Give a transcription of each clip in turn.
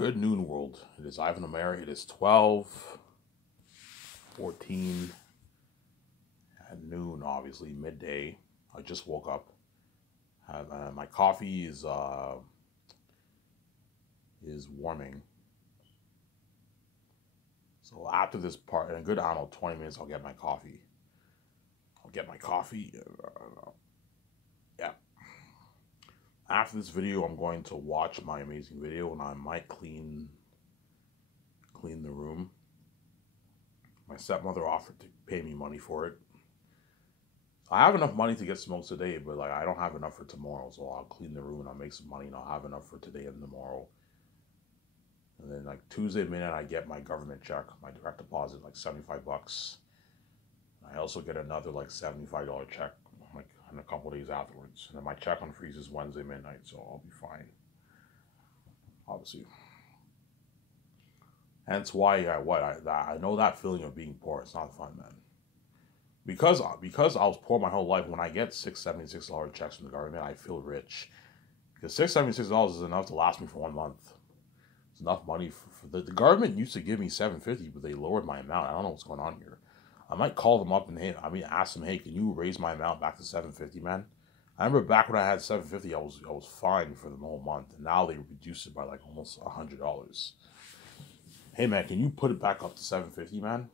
Good noon, world. It is Ivan Omer. It is 12:14 at noon, obviously, midday. I just woke up. My coffee is warming. So after this part, in a good, I don't know, 20 minutes, I'll get my coffee. Yeah. After this video, I'm going to watch my amazing video, and I might clean the room. My stepmother offered to pay me money for it. I have enough money to get smokes today, but I don't have enough for tomorrow, so I'll clean the room and I'll make some money, and I'll have enough for today and tomorrow. And then Tuesday minute, I get my government check, my direct deposit, $75. I also get another $75 check in a couple days afterwards. And then my check on freeze is Wednesday midnight, so I'll be fine. Obviously. Hence why I know that feeling of being poor. It's not fun, man. Because I was poor my whole life, when I get $676 checks from the government, I feel rich. Because $676 is enough to last me for 1 month. It's enough money for the government used to give me $750, but they lowered my amount. I don't know what's going on here. I might call them up and ask them, hey, can you raise my amount back to $750, man? I remember back when I had $750, I was fine for the whole month, and now they reduced it by almost $100. Hey, man, can you put it back up to $750, man?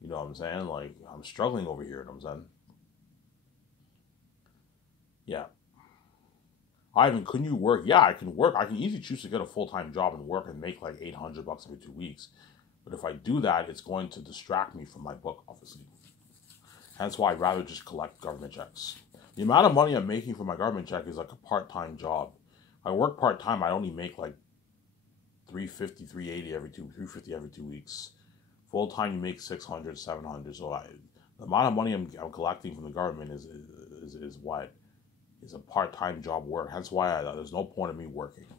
You know what I'm saying? I'm struggling over here, you know what I'm saying? Yeah. Ivan, couldn't you work? Yeah, I can work. I can easily choose to get a full-time job and work and make $800 every 2 weeks. But if I do that, it's going to distract me from my book, obviously. Hence why I'd rather just collect government checks. The amount of money I'm making for my government check is a part-time job. I work part-time, I only make $350, $380 $350 every 2 weeks. Full-time, you make $600, $700. So the amount of money I'm collecting from the government is a part-time job work. Hence why there's no point in me working.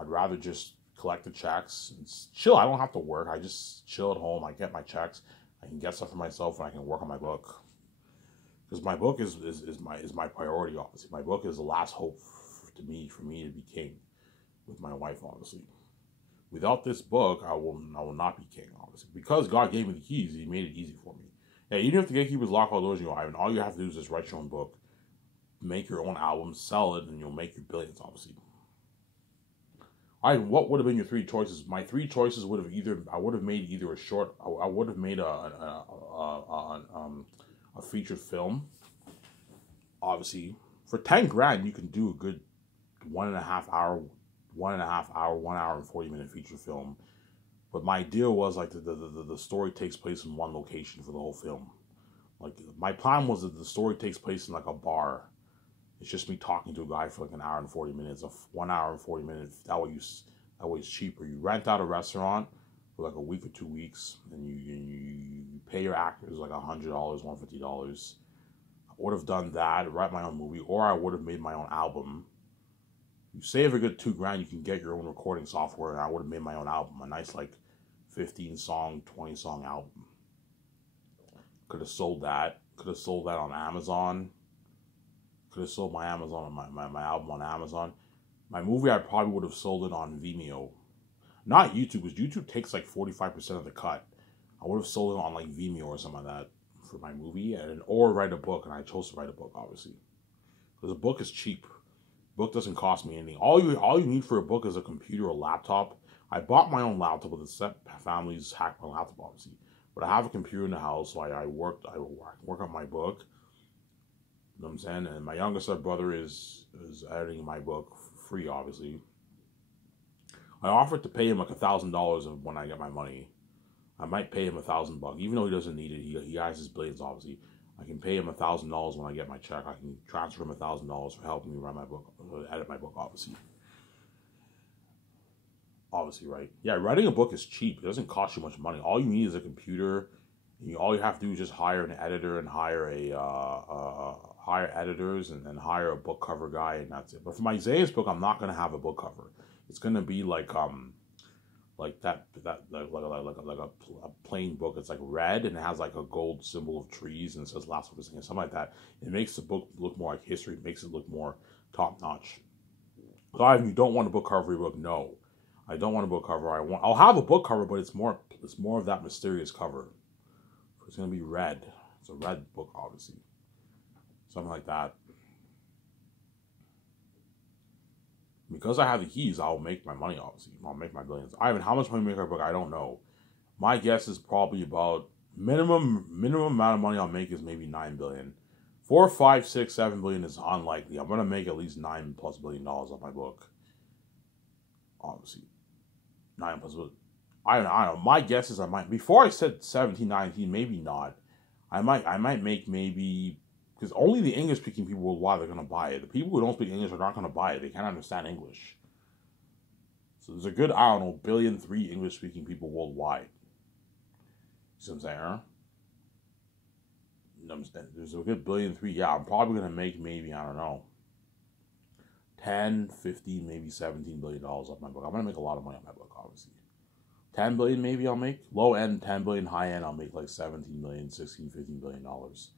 I'd rather just collect the checks and chill. I don't have to work. I just chill at home. I get my checks. I can get stuff for myself, and I can work on my book. Because my book is my priority, obviously. My book is the last hope for me to be king with my wife, obviously. Without this book, I will not be king, obviously. Because God gave me the keys, He made it easy for me. Yeah, even if the gatekeepers lock all doors, Ivan, all you have to do is just write your own book, make your own album, sell it, and you'll make your billions, obviously. What would have been your 3 choices? My 3 choices would have I would have made a featured film. Obviously, for 10 grand, you can do a good 1.5 hour, 1 hour and 40 minute feature film. But my deal was the story takes place in one location for the whole film. My plan was that the story takes place in a bar. It's just me talking to a guy for 1 hour and 40 minutes. 1 hour and 40 minutes. That way it's cheaper. You rent out a restaurant for a week or 2 weeks, and you pay your actors $100, $150. I would have done that, write my own movie, or I would have made my own album. You save a good 2 grand, you can get your own recording software, and I would have made my own album, a nice 15-song, 20-song album. Could have sold that. Could have sold that on Amazon. Could have sold my album on Amazon. My movie, I probably would have sold it on Vimeo. Not YouTube, because YouTube takes 45% of the cut. I would have sold it on Vimeo or something like that for my movie, or write a book, and I chose to write a book, obviously. Because a book is cheap. A book doesn't cost me anything. All you need for a book is a computer or laptop. I bought my own laptop, but the family's hacked my laptop, obviously. But I have a computer in the house, so I work on my book. You know what I'm saying? And my youngest brother is editing my book free, obviously. I offered to pay him $1,000 when I get my money. I might pay him $1,000, even though he doesn't need it. He has his billions, obviously. I can pay him $1,000 when I get my check. I can transfer him $1,000 for helping me write my book, edit my book, obviously. Obviously, right? Yeah, writing a book is cheap. It doesn't cost you much money. All you need is a computer. All you have to do is just hire an editor and hire editors and hire a book cover guy, and that's it. But for my Zayas book, I'm not gonna have a book cover. It's gonna be a plain book. It's red and it has a gold symbol of trees and it says Last of Us, something like that. It makes the book look more like history. It makes it look more top notch. So if you don't want a book cover for your book, no. I don't want a book cover. I'll have a book cover, but it's more of that mysterious cover. It's gonna be red. It's a red book, obviously. Something like that. Because I have the keys, I'll make my money, obviously. I'll make my billions. How much money make a book? I don't know. My guess is probably about minimum amount of money I'll make is maybe 9 billion. 4, 5, 6, 7 billion is unlikely. I'm gonna make at least $9+ billion off my book. Obviously. 9+ billion. I don't know. My guess is I might, before I said 17, 19, maybe not. I might make maybe, because only the English speaking people worldwide are gonna buy it. The people who don't speak English are not gonna buy it. They can't understand English. So there's a good, I don't know, 1.3 billion English speaking people worldwide. See what I'm saying, huh? There's a good 1.3 billion. Yeah, I'm probably gonna make maybe, I don't know, 10, 15, maybe $17 billion off my book. I'm gonna make a lot of money on my book, obviously. 10 billion maybe I'll make. Low end 10 billion, high end I'll make like 17 million, 16, 15 billion dollars.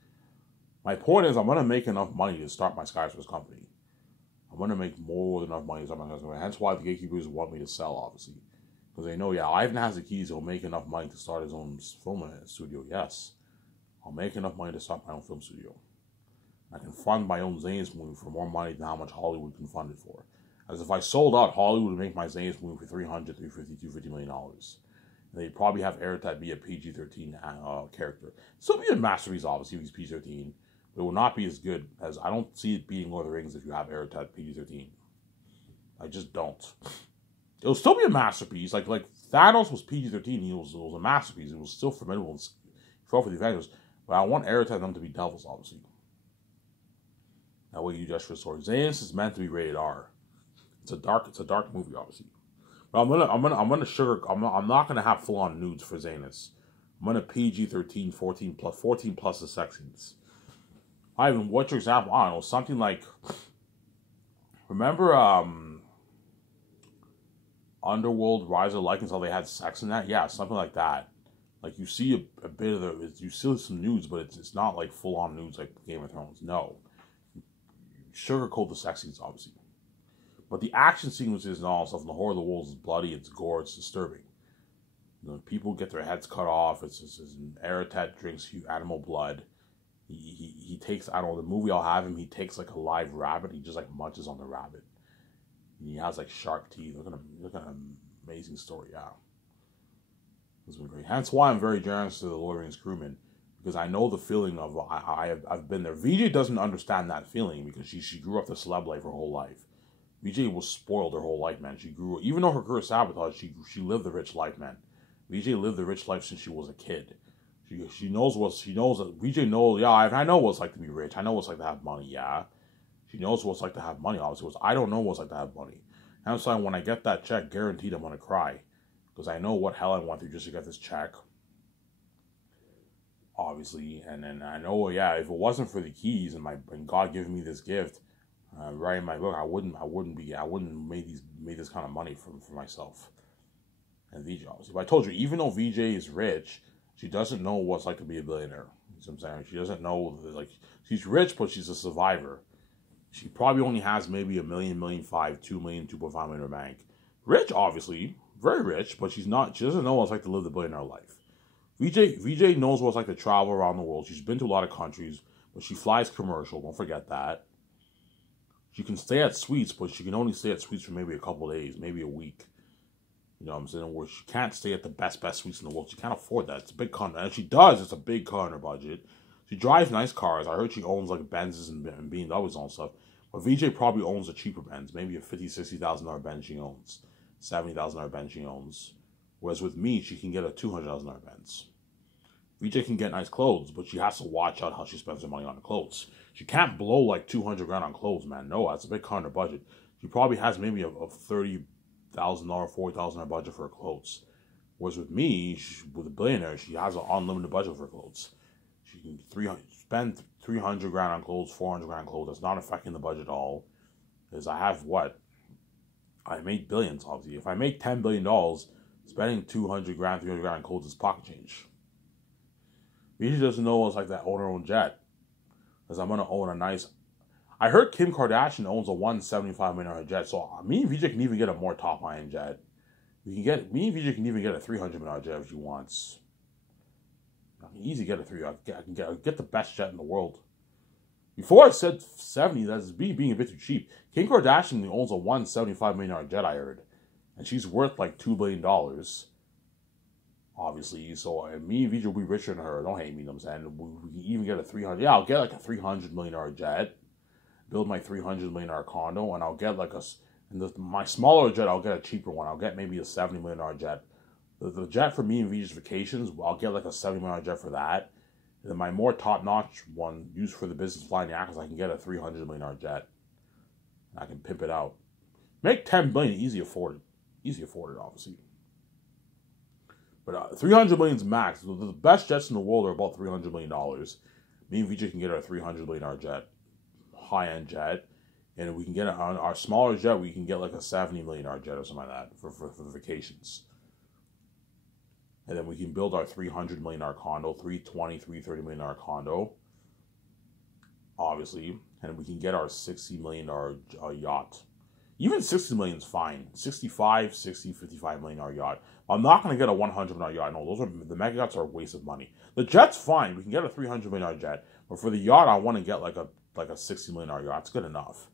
My point is I'm gonna make enough money to start my Skyscraper company. I'm gonna make more than enough money to start my Skyscraper company. Hence why the gatekeepers want me to sell, obviously. Because they know, yeah, Ivan has the keys, he'll make enough money to start his own film studio. Yes. I'll make enough money to start my own film studio. I can fund my own Zane's movie for more money than how much Hollywood can fund it for. As if I sold out, Hollywood would make my Zane's movie for $300, $350 million. And they'd probably have Airtight be a PG-13 character. Still be a masterpiece, obviously, if he's PG-13. But it will not be as good as, I don't see it beating Lord of the Rings if you have Airtight PG-13. I just don't. It'll still be a masterpiece. Like Thanos was PG-13, it was a masterpiece. It was still formidable and fell for the Avengers. But I want Airtight them to be devils, obviously. That way you just for the story. Zanus is meant to be rated R. It's a dark movie, obviously. But I'm not gonna have full on nudes for Zanus. I'm gonna PG-13, 14 plus the sex scenes. Ivan, what's your example? I don't know, something like, remember Underworld, Rise of Lycans, how they had sex in that? Yeah, something like that. Like you see a bit of you see some nudes, but it's not like full on nudes like Game of Thrones. No. Sugarcoat the sex scenes, obviously. But the action sequences and all stuff in the Horror of the Wolves is bloody, it's gore, it's disturbing. You know, people get their heads cut off. It's Aratat drinks animal blood. He takes, I don't know, the movie I'll have him, he takes like a live rabbit, he just like munches on the rabbit. And he has like sharp teeth. Look at an amazing story, yeah. It's been great. Hence why I'm very generous to the Lord of the Rings crewmen. Because I know the feeling of, I've been there. VJ doesn't understand that feeling because she grew up the celeb life her whole life. VJ was spoiled her whole life, man. She grew, even though her career sabotage, she lived the rich life, man. VJ lived the rich life since she was a kid. She knows that VJ knows, yeah, I know what it's like to be rich. I know what it's like to have money, yeah. She knows what it's like to have money, obviously. I don't know what it's like to have money. And so when I get that check, guaranteed I'm going to cry. Because I know what hell I went through just to get this check. Obviously. And then I know, yeah, if it wasn't for the keys and God giving me this gift, writing my book, I wouldn't made this kind of money for myself. And VJ, obviously. But I told you, even though VJ is rich, she doesn't know what it's like to be a billionaire. You know what I'm saying? She doesn't know, like, she's rich, but she's a survivor. She probably only has maybe $1 million, $1.5 million, $2 million, $2.5 million in her bank. Rich, obviously. Very rich, but she doesn't know what it's like to live the billionaire life. VJ knows what it's like to travel around the world. She's been to a lot of countries, but she flies commercial. Don't forget that. She can stay at suites, but she can only stay at suites for maybe a couple of days, maybe a week. You know what I'm saying? Where she can't stay at the best suites in the world. She can't afford that. It's a big con. And she does. It's a big car on her budget. She drives nice cars. I heard she owns like Benzes and BMWs and stuff. But VJ probably owns a cheaper Benz. Maybe a $50,000, $60,000 Benz she owns. $70,000 Benz she owns. Whereas with me, she can get a $200,000 Benz. VJ can get nice clothes, but she has to watch out how she spends her money on the clothes. She can't blow like $200,000 on clothes, man. No, that's a big car on her budget. She probably has maybe a $30,000, $40,000 budget for her clothes. Whereas with me, with a billionaire, she has an unlimited budget for her clothes. She can spend $300,000 on clothes, $400,000 on clothes. That's not affecting the budget at all. Because I have what? I made billions, obviously. If I make $10 billion, spending $200,000, $300,000 on clothes is pocket change. VJ doesn't know what it's like to own her own jet. Because I'm going to own a nice... I heard Kim Kardashian owns a $175 million jet. So me and VJ can even get a more top-line jet. We can get, me and VJ can even get a $300 million jet if she wants. I can easily get a I can get the best jet in the world. Before I said 70, that's being a bit too cheap. Kim Kardashian owns a $175 million jet, I heard. And she's worth like $2 billion. Obviously, so me and VJ will be richer than her. Don't hate me, you know what I'm saying? We can even get a 300. Yeah, I'll get like a $300 million jet. Build my $300 million condo, and I'll get like my smaller jet, I'll get a cheaper one. I'll get maybe a $70 million jet. The jet for me and VJ's vacations, I'll get like a $70 million jet for that. And then my more top-notch one, used for the business flying the actors, I can get a $300 million jet. And I can pimp it out. Make $10 billion, easy afforded. Easy afforded, obviously. But $300 million is max. The best jets in the world are about $300 million. Me and VJ can get our $300 million jet. High-end jet. And we can get on our smaller jet, we can get like a $70 million jet or something like that for the vacations. And then we can build our $300 million condo, $330 million condo, obviously. And we can get our $60 million yacht. Even $60 million is fine. 65, 60, $55 million yacht. I'm not going to get a $100 million yacht. No, the mega yachts are a waste of money. The jet's fine. We can get a $300 million jet. But for the yacht, I want to get like a $60 million yacht. It's good enough.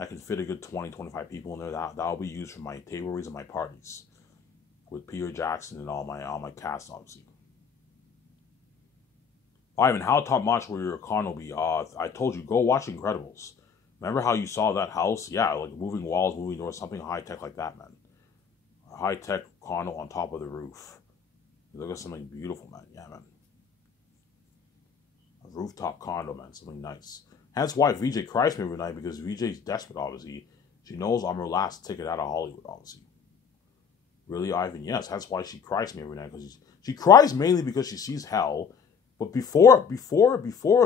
I can fit a good 20, 25 people in there. That'll be used for my table reads and my parties. With Peter Jackson and all my cast, obviously. Ivan, how top-notch will your condo be? I told you, go watch Incredibles. Remember how you saw that house? Yeah, like moving walls, moving doors, something high-tech like that, man. A high-tech condo on top of the roof. Look at something beautiful, man. Yeah, man. A rooftop condo, man. Something nice. Hence why VJ cries me every night, because VJ's desperate, obviously. She knows I'm her last ticket out of Hollywood, obviously. Really, Ivan? Yes, that's why she cries me every night. Because she cries mainly because she sees hell. But before,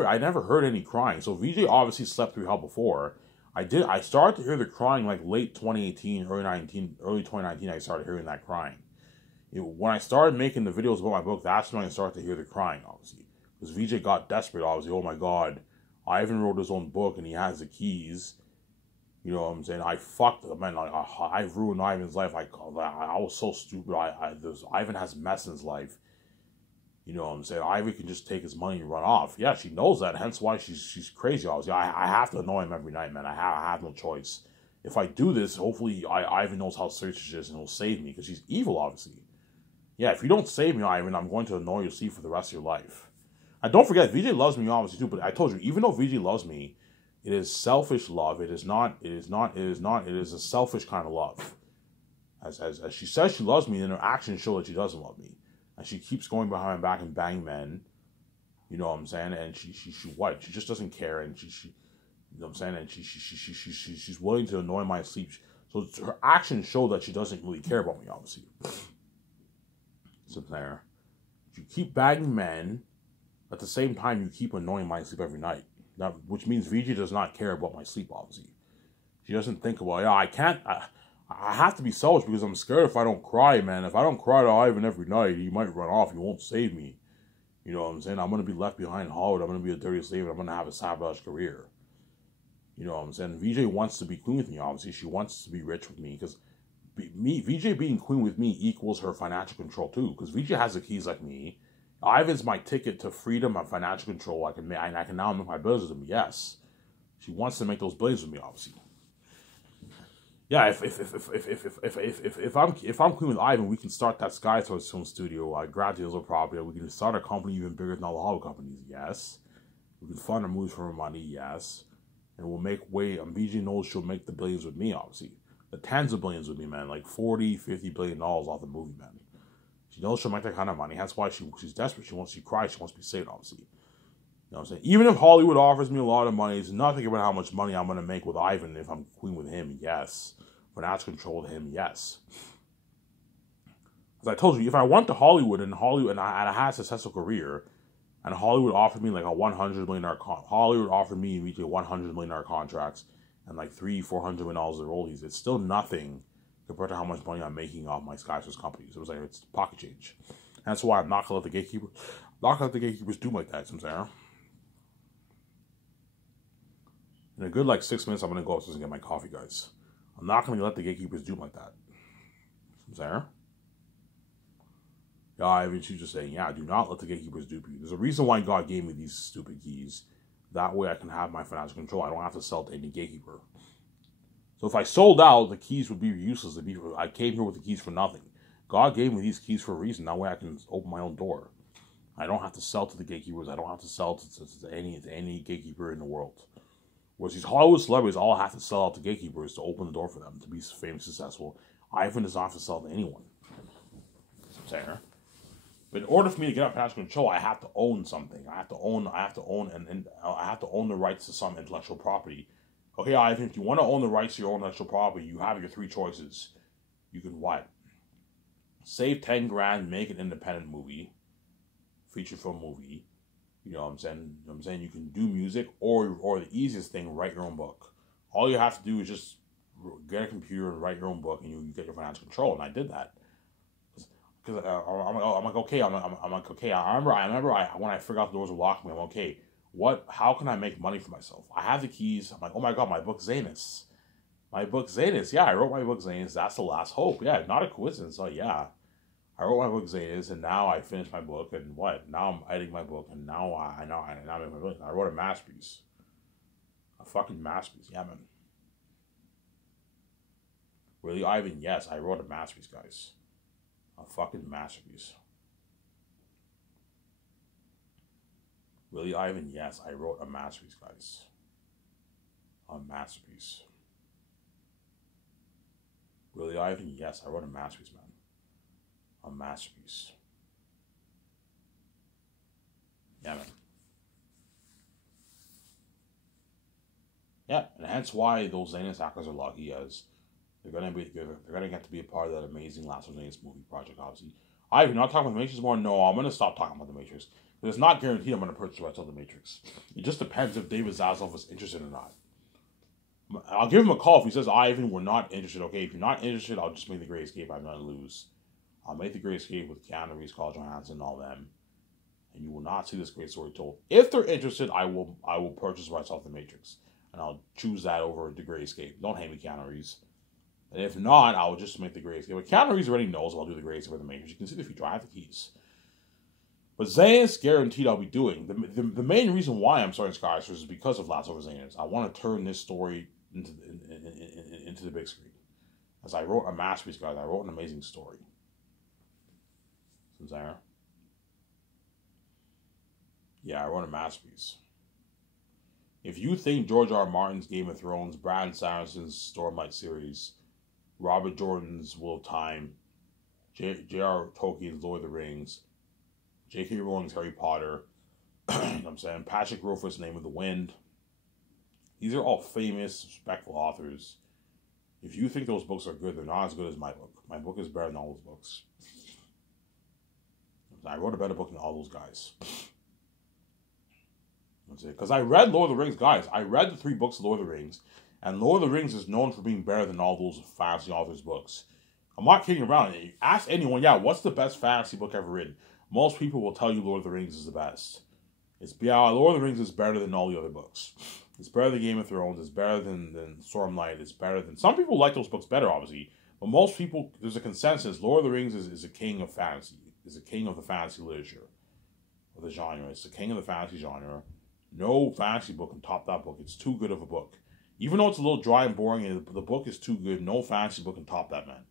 I never heard any crying. So VJ obviously slept through hell before. I started to hear the crying like late 2018, early 2019. I started hearing that crying. When I started making the videos about my book, that's when I started to hear the crying, obviously. Because VJ got desperate, obviously. Oh my God, Ivan wrote his own book and he has the keys. You know what I'm saying? I fucked him, man. I've ruined Ivan's life. I was so stupid. Ivan has mess in his life. You know what I'm saying? Ivan can just take his money and run off. Yeah, she knows that. Hence why she's crazy. Obviously, I have to annoy him every night, man. I have no choice. If I do this, hopefully Ivan knows how serious she is and he'll save me, because she's evil, obviously. Yeah, if you don't save me, Ivan, I'm going to annoy you for the rest of your life. And don't forget, VJ loves me, obviously, too. But I told you, even though VJ loves me, it is selfish love. It is a selfish kind of love. As she says she loves me, then her actions show that she doesn't love me. And she keeps going behind my back and banging men. You know what I'm saying? And she just doesn't care. And she you know what I'm saying? And she's willing to annoy my sleep. So her actions show that she doesn't really care about me, obviously. So there. You keep banging men, at the same time you keep annoying my sleep every night. That, which means VJ does not care about my sleep, obviously. She doesn't think about, yeah, I have to be selfish because I'm scared if I don't cry, man. If I don't cry to Ivan every night, he might run off. He won't save me. You know what I'm saying? I'm going to be left behind in Hollywood. I'm going to be a dirty slave. And I'm going to have a sabotage career. You know what I'm saying? VJ wants to be queen with me, obviously. She wants to be rich with me because VJ being queen with me equals her financial control, too. Because VJ has the keys like me. Ivan's my ticket to freedom and financial control. I can now make my billions with him. Yes, she wants to make those billions with me, obviously. Yeah, if I'm queen with Ivan, we can start that Sky Toys film studio. I grab the other property. We can start a company even bigger than all the Hollywood companies. Yes, we can fund our movies for our money. Yes, and we'll make way. And VJ knows she'll make the billions with me, obviously. The tens of billions with me, man. Like $40-50 billion off the movie, man. She knows she'll make that kind of money. That's why she's desperate. She cries. She wants to be saved, obviously. You know what I'm saying? Even if Hollywood offers me a lot of money, it's nothing about how much money I'm going to make with Ivan if I'm queen with him. Yes. Financial control with him. Yes. As I told you, if I went to Hollywood and I had a successful career, and Hollywood offered me like a $100 million Hollywood offered me immediately $100 million contracts and like $300-400 million of royalties, it's still nothing compared to how much money I'm making off my Skyscraper companies. It was like, it's pocket change. And that's why I'm not gonna let the gatekeepers do like that, you know what I'm saying? In a good like 6 minutes, I'm gonna go upstairs and get my coffee, guys. I'm not gonna let the gatekeepers do like that. You know what I'm saying? Ivan, she's just saying, yeah, do not let the gatekeepers dupe you. There's a reason why God gave me these stupid keys. That way I can have my financial control. I don't have to sell to any gatekeeper. So if I sold out, the keys would be useless. I came here with the keys for nothing. God gave me these keys for a reason. That way I can open my own door. I don't have to sell to the gatekeepers. I don't have to sell to any gatekeeper in the world. Whereas these Hollywood celebrities all have to sell out to gatekeepers to open the door for them to be famous, successful. Ivan does not have to sell to anyone. Sarah. But in order for me to get out financial control, I have to own something. I have to own the rights to some intellectual property. Okay, Ivan, if you want to own the rights to your own intellectual property, you have your three choices. You can what? Save 10 grand, make an independent movie, feature film movie. You know what I'm saying? You know what I'm saying? You can do music, or the easiest thing, write your own book. All you have to do is just get a computer and write your own book, and you get your financial control. And I did that. Because I'm like, okay, I'm like, okay. I remember when I figured out the doors were locked, I'm okay. How can I make money for myself? I have the keys. I'm like, oh my god, my book Zanus. My book Zanus. Yeah, I wrote my book Zanus. That's the last hope. Yeah, not a coincidence. So yeah, I wrote my book Zanus, and now I finished my book, and what? Now I'm editing my book, and now I make my book. I wrote a masterpiece. A fucking masterpiece. Yeah, man. Really, Ivan? Yes, I wrote a masterpiece, guys. A fucking masterpiece. Really, Ivan? Yes, I wrote a masterpiece, guys. A masterpiece. Really, Ivan? Yes, I wrote a masterpiece, man. A masterpiece. Yeah, man. Yeah, and hence why those Zanus actors are lucky, as they're gonna get to be a part of that amazing Last of Us movie project. Obviously, I'm not talking about the Matrix more. No, I'm gonna stop talking about the Matrix because it's not guaranteed I'm gonna purchase the rights of the Matrix. It just depends if David Zaslav is interested or not. I'll give him a call if he says, Ivan, we're not interested. Okay, if you're not interested, I'll just make The Great Escape. I'm gonna lose. I'll make The Great Escape with Keanu Reeves, Carl Johansson, and all them, and you will not see this great story told. If they're interested, I will purchase rights off the Matrix, and I'll choose that over The Great Escape. Don't hate me, Keanu Reeves. And if not, I'll just make The Great Escape. But Keanu Reeves already knows I'll do The Great Escape with the Matrix. You can see the future. I have the keys. But Zanus, guaranteed I'll be doing. The main reason why I'm starting Skywalker is because of Last of Us Zanus. I want to turn this story into the big screen. As I wrote a masterpiece, guys. I wrote an amazing story. Sarah. Yeah, I wrote a masterpiece. If you think George R. Martin's Game of Thrones, Brandon Sanderson's Stormlight series, Robert Jordan's Wheel of Time, J.R. Tolkien's Lord of the Rings, J.K. Rowling's Harry Potter, you know what I'm saying, Patrick Rothfuss's Name of the Wind, these are all famous, respectful authors. If you think those books are good, they're not as good as my book. My book is better than all those books. I wrote a better book than all those guys. Because I read Lord of the Rings, guys. I read the 3 books of Lord of the Rings, and Lord of the Rings is known for being better than all those fantasy authors' books. I'm not kidding around. Ask anyone, yeah, what's the best fantasy book ever written? Most people will tell you Lord of the Rings is the best. Lord of the Rings is better than all the other books. It's better than Game of Thrones. It's better than Stormlight. It's better than... Some people like those books better, obviously. But most people, there's a consensus. Lord of the Rings is a king of fantasy. Is a king of the fantasy literature. Of the genre. It's the king of the fantasy genre. No fantasy book can top that book. It's too good of a book. Even though it's a little dry and boring, the book is too good. No fantasy book can top that, man.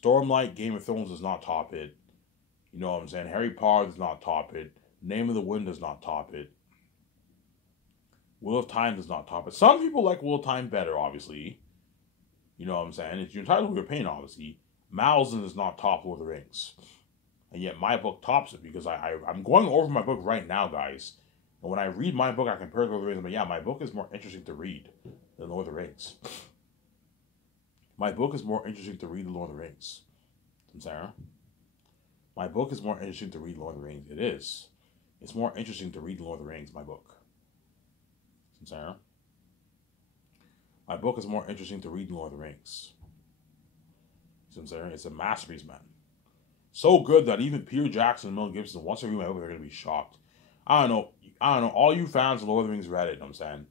Stormlight, Game of Thrones does not top it. You know what I'm saying? Harry Potter does not top it. Name of the Wind does not top it. Wheel of Time does not top it. Some people like Wheel of Time better, obviously. You know what I'm saying? It's your entitled to your opinion, obviously. Malzahn does not top Lord of the Rings. And yet my book tops it because I'm going over my book right now, guys. And when I read my book, I compare it to Lord of the Rings. But yeah, my book is more interesting to read than Lord of the Rings. My book is more interesting to read than Lord of the Rings. Sarah? My book is more interesting to read than Lord of the Rings. It is. It's more interesting to read than Lord of the Rings, my book. Sarah? My book is more interesting to read than Lord of the Rings. Sarah? It's a masterpiece, man. So good that even Peter Jackson and Mel Gibson, once they read my book, they're going to be shocked. I don't know. All you fans of Lord of the Rings read it, you know what I'm saying?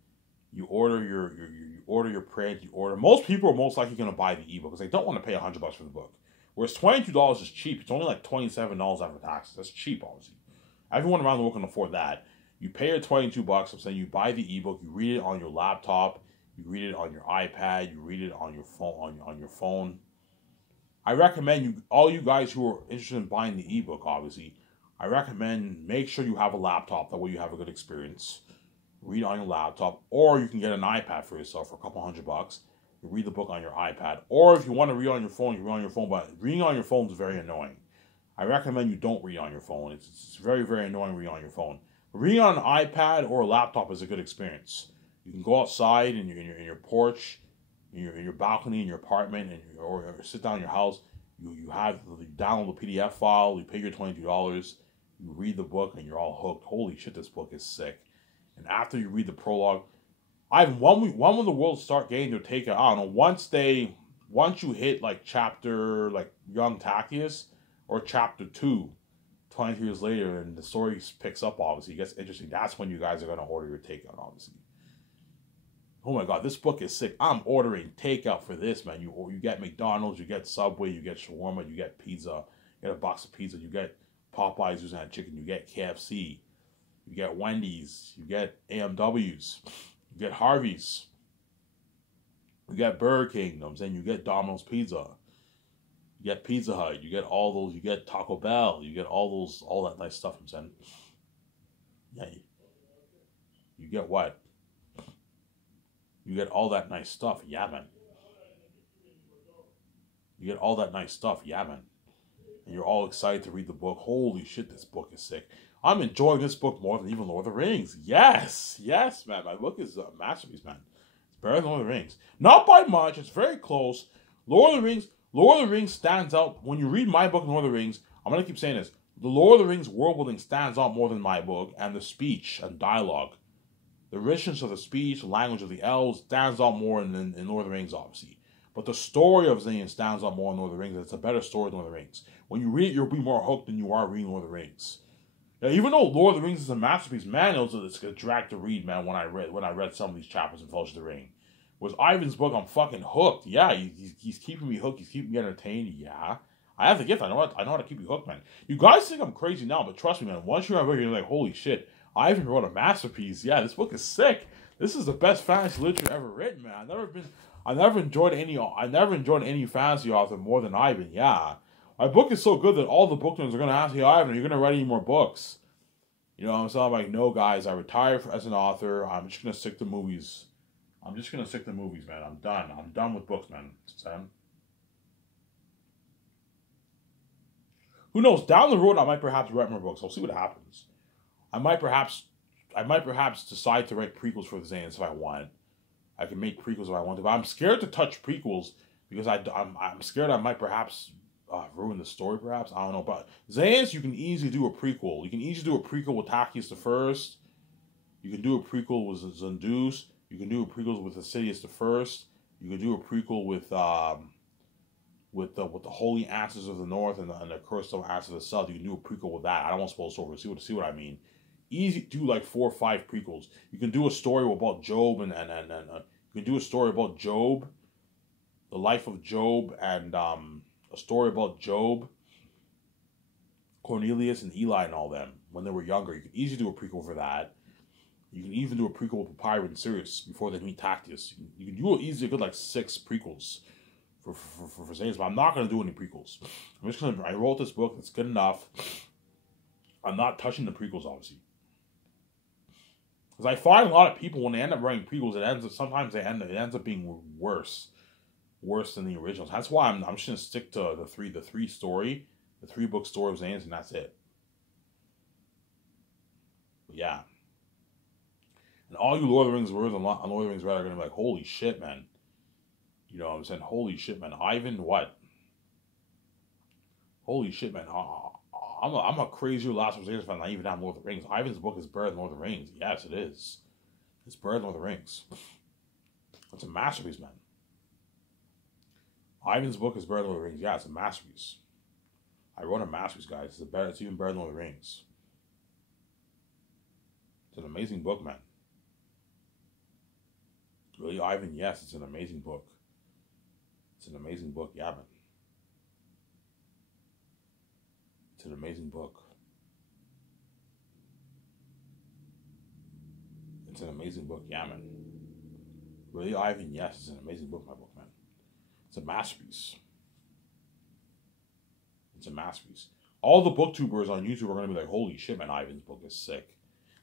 You order your print, most people are most likely going to buy the ebook because they don't want to pay $100 for the book. Whereas $22 is cheap. It's only like $27 after taxes. That's cheap, obviously. Everyone around the world can afford that. You pay your $22. I'm saying you buy the ebook. You read it on your laptop. You read it on your iPad. You read it on your phone. On your phone. I recommend you, all you guys who are interested in buying the ebook, obviously, I recommend make sure you have a laptop. That way you have a good experience. Read on your laptop, or you can get an iPad for yourself for a couple $100. You read the book on your iPad, or if you want to read on your phone, you read on your phone. But reading on your phone is very annoying. I recommend you don't read on your phone. It's very, very annoying reading on your phone. Reading on an iPad or a laptop is a good experience. You can go outside in your porch, in your balcony, in your apartment, or sit down in your house. You download the PDF file. You pay your $22. You read the book, and you're all hooked. Holy shit, this book is sick. And after you read the prologue, when will the world start getting their take? I don't know. Once you hit like chapter like Young Tactius or chapter 2, 20 years later, and the story picks up, obviously, it gets interesting. That's when you guys are gonna order your takeout, obviously. Oh my god, this book is sick. I'm ordering takeout for this, man. You get McDonald's, you get Subway, you get shawarma, you get pizza, you get a box of pizza, you get Popeyes using that chicken, you get KFC. You get Wendy's, you get AMW's, you get Harvey's, you get Burger King, you know what I'm saying? You get Domino's Pizza, you get Pizza Hut, you get all those, you get Taco Bell, you get all that nice stuff, I'm saying. Yeah, you get what? You get all that nice stuff, yeah, man. You get all that nice stuff, yeah, man. And you're all excited to read the book. Holy shit, this book is sick. I'm enjoying this book more than even Lord of the Rings. Yes, man. My book is a masterpiece, man. It's better than Lord of the Rings. Not by much. It's very close. Lord of the Rings stands out. When you read my book, Lord of the Rings, I'm going to keep saying this. The Lord of the Rings world building stands out more than my book, and the speech and dialogue. The richness of the speech, the language of the elves stands out more in Lord of the Rings, obviously. But the story of Zayn stands out more in Lord of the Rings. It's a better story than Lord of the Rings. When you read it, you'll be more hooked than you are reading Lord of the Rings. Now, even though Lord of the Rings is a masterpiece, man, it's a drag to read, man. When I read some of these chapters in Fellowship of the Ring, with Ivan's book, I'm fucking hooked. Yeah, he's keeping me hooked. He's keeping me entertained. Yeah, I have the gift. I know how to keep you hooked, man. You guys think I'm crazy now, but trust me, man. Once you're over here, you're like, holy shit, Ivan wrote a masterpiece. Yeah, this book is sick. This is the best fantasy literature ever written, man. I never enjoyed any fantasy author more than Ivan. Yeah. My book is so good that all the book nerds are going to ask me, Ivan, are you going to write any more books? You know what I'm saying? I'm like, no, guys, I retired as an author. I'm just going to stick to movies. I'm just going to stick to movies, man. I'm done. I'm done with books, man. Sam? Who knows? Down the road, I might perhaps write more books. I'll see what happens. I might perhaps decide to write prequels for the Zayn's if I want. I can make prequels if I want to. But I'm scared to touch prequels because I'm scared I might perhaps ruin the story, perhaps. I don't know. But Zayn's, you can easily do a prequel. You can easily do a prequel with Tactius the First. You can do a prequel with Zundus. You can do a prequel with Assidious the First. You can do a prequel with the Holy Answers of the North and the Cursed Answers of the South. You can do a prequel with that. I don't want to spoil the story. See what I mean. Easy to do like 4 or 5 prequels. You can do a story about Job and you can do a story about Job, the life of Job, and a story about Job, Cornelius, and Eli and all them when they were younger. You can easily do a prequel for that. You can even do a prequel with Papyrus and Sirius before they meet Tactius. You can do easily a good like 6 prequels for Zayn's, but I'm not gonna do any prequels. I wrote this book. It's good enough. I'm not touching the prequels, obviously. Because I find a lot of people, when they end up writing prequels, it ends up being worse than the originals. That's why I'm just gonna stick to the 3 book story of Zayn's, and that's it. But yeah, and all you Lord of the Rings words and Lord of the Rings read are gonna be like, holy shit, man. You know what I'm saying? Holy shit, man. Ivan, what? Holy shit, man. I'm a crazier Last of Us fan than even have Lord of the Rings. Ivan's book is better than Lord of the Rings. Yes, it is. It's better than Lord of the Rings. It's a masterpiece, man. Ivan's book is better than Lord of the Rings. Yeah, it's a masterpiece. I wrote a masterpiece, guys. It's even better than Lord of the Rings. It's an amazing book, man. Really, Ivan? Yes, it's an amazing book. It's an amazing book, yeah, man. It's an amazing book. It's an amazing book, yeah, man. Really, Ivan? Yes, it's an amazing book, my book, man. It's a masterpiece. It's a masterpiece. All the booktubers on YouTube are going to be like, holy shit, man, Ivan's book is sick.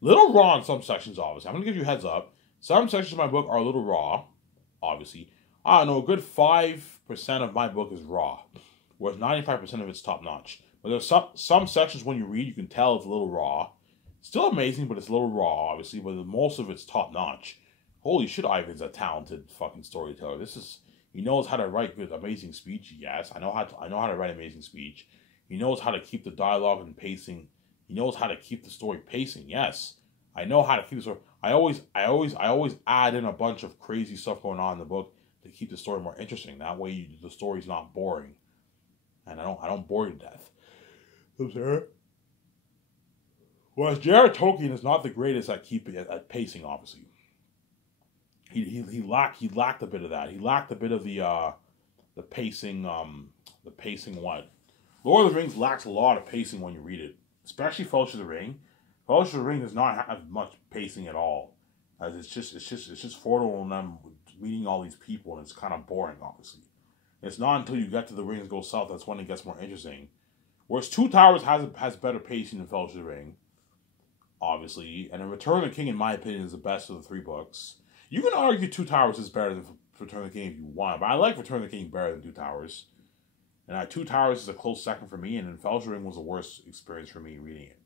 Little raw in some sections, obviously. I'm going to give you a heads up. Some sections of my book are a little raw, obviously. I don't know, a good 5% of my book is raw, whereas 95% of it's top-notch. But there's some sections when you read, you can tell it's a little raw. Still amazing, but it's a little raw, obviously, but most of it's top-notch. Holy shit, Ivan's a talented fucking storyteller. He knows how to write good, amazing speech, yes. I know how to write amazing speech. He knows how to keep the dialogue and pacing. He knows how to keep the story pacing, yes. I know how to keep the story. I always add in a bunch of crazy stuff going on in the book to keep the story more interesting. That way, the story's not boring, and I don't bore you to death. So, whereas J.R.R. Tolkien is not the greatest at pacing. Obviously, he lacked a bit of that. He lacked a bit of the pacing. The pacing what? Lord of the Rings lacks a lot of pacing when you read it, especially Fellowship of the Ring. Fellowship of the Ring does not have much pacing at all, as it's just Frodo and them meeting all these people, and it's kind of boring. Obviously, it's not until you get to the Rings Go South that's when it gets more interesting. Whereas Two Towers has better pacing than Fellowship of the Ring, obviously, and then Return of the King, in my opinion, is the best of the three books. You can argue Two Towers is better than Return of the King if you want, but I like Return of the King better than Two Towers. And Two Towers is a close second for me, and then Fellowship of the Ring was the worst experience for me reading it.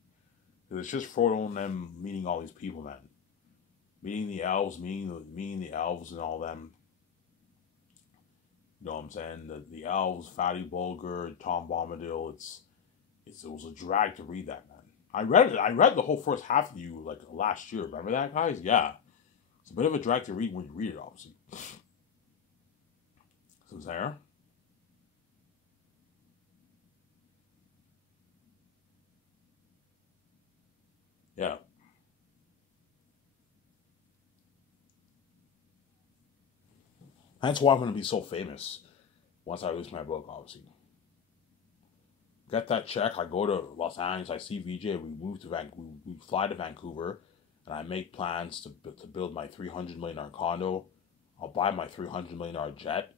Because it's just Frodo and them meeting all these people, man. Meeting the elves, meeting the elves and all them. You know what I'm saying? The elves, Fatty Bulger, Tom Bombadil, it was a drag to read that, man. I read the whole first half of you like last year. Remember that, guys? Yeah. It's a bit of a drag to read when you read it, obviously. So there. Yeah. That's why I'm going to be so famous once I release my book, obviously. Get that check, I go to Los Angeles, I see VJ, we fly to Vancouver, and I make plans to build my $300 million condo. I'll buy my $300 million jet,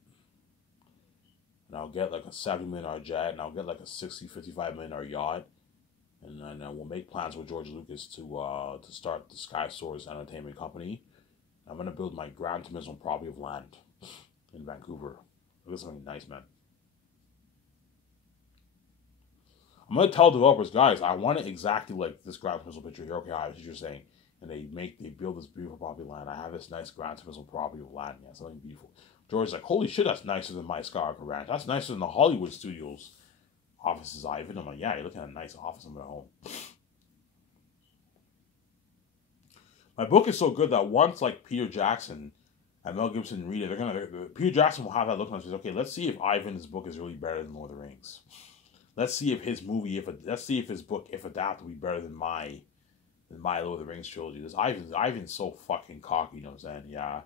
and I'll get like a $70 million jet, and I'll get like a $55 million yacht, and then we'll make plans with George Lucas to start the Sky Source Entertainment Company. I'm going to build my Grand Turismo property of land in Vancouver. Look at something nice, man. I'm going to tell developers, guys, I want it exactly like this Grand Turismo picture here. Okay, I was just saying. And they build this beautiful property of land. I have this nice Grand Turismo property of land. Yeah, something beautiful. George's like, holy shit, that's nicer than my Skywalker Ranch. That's nicer than the Hollywood Studios offices, Ivan. I'm like, yeah, you're looking at a nice office in my home. My book is so good that once, like, Peter Jackson and Mel Gibson read it, Peter Jackson will have that look on his face. Okay, let's see if Ivan's book is really better than Lord of the Rings. Let's see if his movie, let's see if his book, if adapted, will be better than my Lord of the Rings trilogy. Ivan's so fucking cocky, you know what I'm saying? Yeah.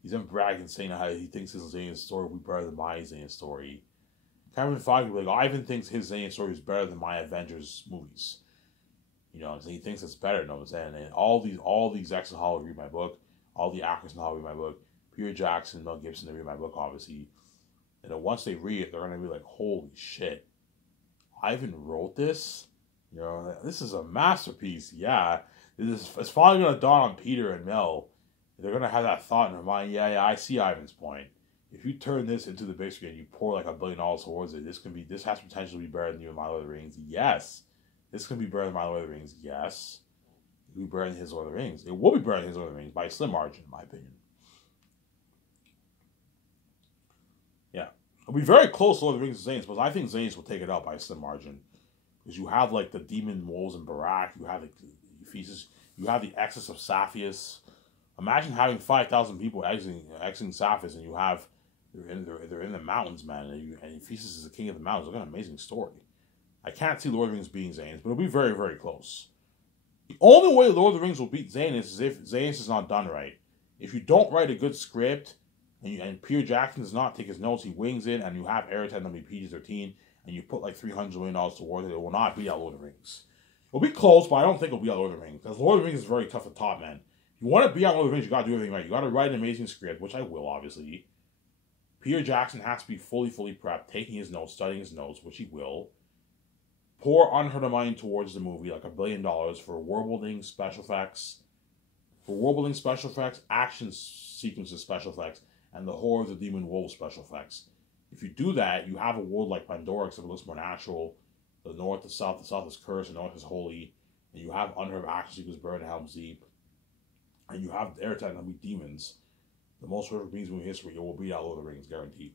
He's been bragging, saying how he thinks his Zayn story will be better than my Zayn story. Kevin Feige will be like, Ivan thinks his Zayn story is better than my Avengers movies. You know, he thinks it's better, you know what I'm saying? And all these exes in Hollywood read my book. All the actors in Hollywood read my book. Peter Jackson, Mel Gibson, they read my book, obviously. And then once they read it, they're going to be like, holy shit. Ivan wrote this? You know, this is a masterpiece. Yeah. It's finally going to dawn on Peter and Mel. They're going to have that thought in their mind, yeah, I see Ivan's point. If you turn this into the big screen and you pour like $1 billion towards it, this has potential to be better than you in My Lord of the Rings. Yes. This can be better than My Lord of the Rings. Yes. It will be better than his Lord of the Rings. It will be better than his Lord of the Rings by a slim margin, in my opinion. Yeah. It'll be very close to Lord of the Rings and Zanes, but I think Zanes will take it out by a slim margin. Because you have like the demon wolves in Barak, you have the Ephesus, you have the excess of Saphius. Imagine having 5,000 people exiting Saphius, and you have they're in the mountains, man, and Ephesus is the king of the mountains. Look at an amazing story. I can't see Lord of the Rings beating Zanes, but it'll be very, very close. The only way Lord of the Rings will beat Zanes is if Zanes is not done right. If you don't write a good script, and Peter Jackson does not take his notes, he wings it, and you have Airtime be PG-13, and you put like $300 million towards it, it will not beat out Lord of the Rings. It'll be close, but I don't think it'll be out Lord of the Rings. Because Lord of the Rings is very tough to top, man. If you want to be out Lord of the Rings, you gotta do everything right. You gotta write an amazing script, which I will, obviously. Peter Jackson has to be fully prepped, taking his notes, studying his notes, which he will. Pour unheard of money towards the movie, like $1 billion for world-building special effects. Action sequences special effects, and the Horror of the Demon Wolf special effects. If you do that, you have a world like Pandora, except it looks more natural. The north, the south is cursed, the north is holy. And you have unheard of action sequences buried in Helm's Deep. And you have the air titan, that'll be demons. The most horrific beings movie history, it will beat out Lord of the Rings, guaranteed.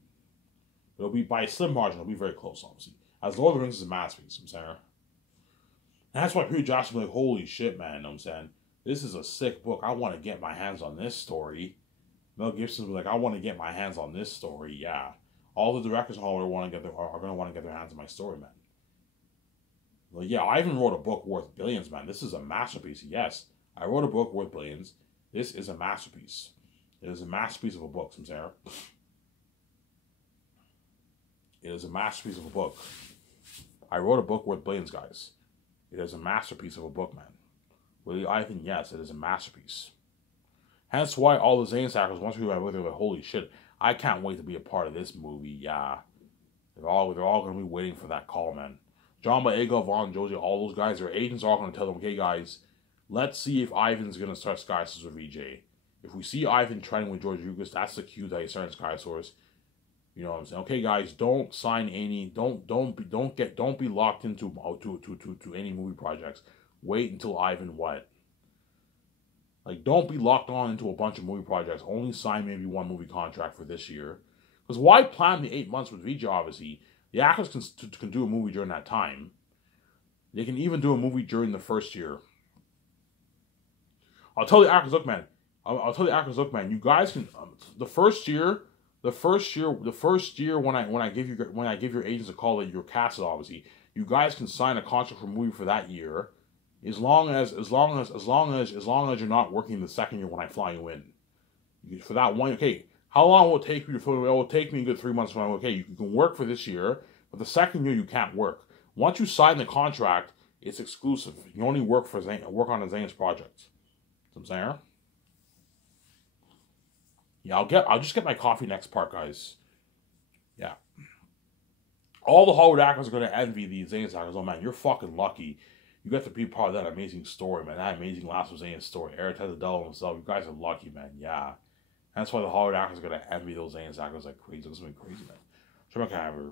It'll be by a slim margin, it'll be very close, obviously. As Lord of the Rings is a masterpiece, I'm saying. And that's why Peter Jackson will be like, holy shit, man, you know what I'm saying? This is a sick book. I want to get my hands on this story. Mel Gibson will be like, I want to get my hands on this story, yeah. All the directors in Hollywood are going to want to get their hands on my story, man. Like, yeah, I even wrote a book worth billions, man. This is a masterpiece. Yes, I wrote a book worth billions. This is a masterpiece. It is a masterpiece of a book, Sarah. It is a masterpiece of a book. I wrote a book worth billions, guys. It is a masterpiece of a book, man. Really, I think, yes, it is a masterpiece. Hence why all the Zane Sackers, once we went with it, like, holy shit, I can't wait to be a part of this movie, yeah. They're all going to be waiting for that call, man. John Boyega, Vaughn, Josie, all those guys, their agents are all going to tell them, okay, guys, let's see if Ivan's going to start Sky Source with VJ. If we see Ivan trending with George Lucas, that's the cue that he's starting Sky Source. You know what I'm saying? Okay, guys, don't sign any, don't be locked into to any movie projects. Wait until Ivan what? Like, don't be locked on into a bunch of movie projects. Only sign maybe one movie contract for this year. Because why plan the 8 months with VJ, obviously? The actors can do a movie during that time. They can even do a movie during the first year. I'll tell the actors, look, man. You guys can the first year when I give your agents a call that you're casted, obviously, you guys can sign a contract for a movie for that year, as long as you're not working the second year when I fly you in. For that one, okay. How long will it take you to film? It will take me a good 3 months. When I'm okay, you can work for this year, but the second year you can't work. Once you sign the contract, it's exclusive. You only work on the Zane's projects. You know what I'm saying? Yeah, I'll just get my coffee next part, guys. Yeah. All the Hollywood actors are going to envy these Zane's actors. Oh, man, you're fucking lucky. You got to be part of that amazing story, man. That amazing Last of Zane's story. Eric Tezadelo himself. You guys are lucky, man. Yeah. That's why the Hollywood actors are going to envy those Zane's actors like crazy. It's going to be crazy, man. Sure, I can have her.